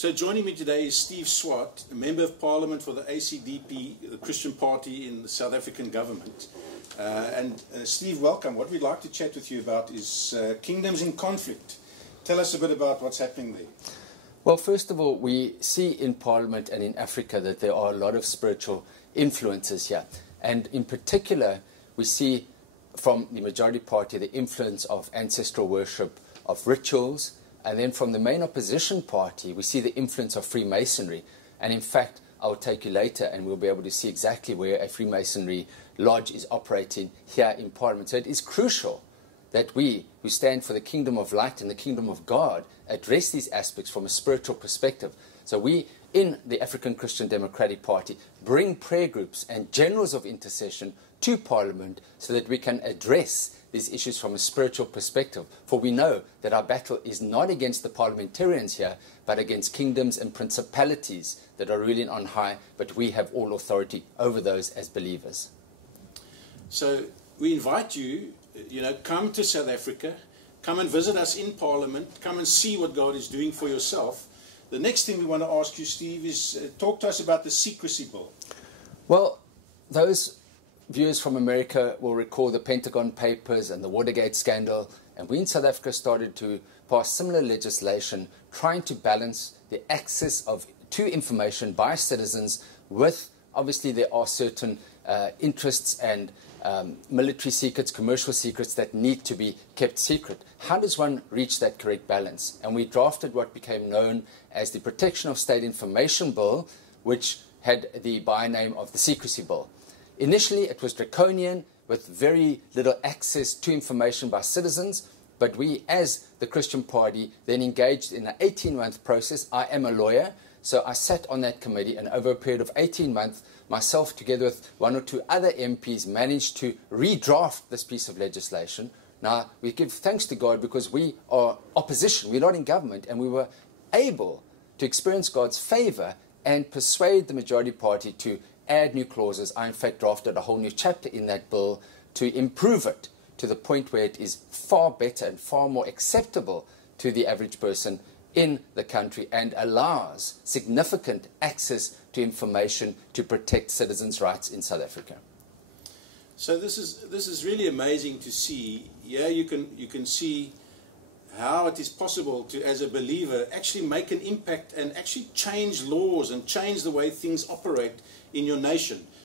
So joining me today is Steve Swart, a Member of Parliament for the ACDP, the Christian Party in the South African government. Steve, welcome. What we'd like to chat with you about is kingdoms in conflict. Tell us a bit about what's happening there. Well, first of all, we see in Parliament and in Africa that there are a lot of spiritual influences here. And in particular, we see from the majority party the influence of ancestral worship, of rituals, and then from the main opposition party, we see the influence of Freemasonry. And in fact, I'll take you later and we'll be able to see exactly where a Freemasonry lodge is operating here in Parliament. So it is crucial that we, who stand for the kingdom of light and the kingdom of God, address these aspects from a spiritual perspective. So we, in the African Christian Democratic Party, bring prayer groups and generals of intercession to Parliament so that we can address these issues from a spiritual perspective. For we know that our battle is not against the parliamentarians here, but against kingdoms and principalities that are ruling on high, but we have all authority over those as believers. So we invite you, come to South Africa, come and visit us in Parliament, come and see what God is doing for yourself. The next thing we want to ask you, Steve, is talk to us about the secrecy bill. Well, those viewers from America will recall the Pentagon Papers and the Watergate scandal, and we in South Africa started to pass similar legislation trying to balance the access to information by citizens with, obviously there are certain interests and military secrets, commercial secrets that need to be kept secret. How does one reach that correct balance? And we drafted what became known as the Protection of State Information Bill, which had the by name of the Secrecy Bill. Initially, it was draconian, with very little access to information by citizens, but we, as the Christian Party, then engaged in an 18-month process. I am a lawyer, so I sat on that committee, and over a period of 18 months, myself, together with one or two other MPs, managed to redraft this piece of legislation. Now, we give thanks to God because we are opposition, we're not in government, and we were able to experience God's favor and persuade the majority party to add new clauses. I, in fact, drafted a whole new chapter in that bill to improve it to the point where it is far better and far more acceptable to the average person in the country and allows significant access to information to protect citizens' rights in South Africa. So this is really amazing to see. Yeah, you can see how it is possible to, as a believer, actually make an impact and actually change laws and change the way things operate in your nation.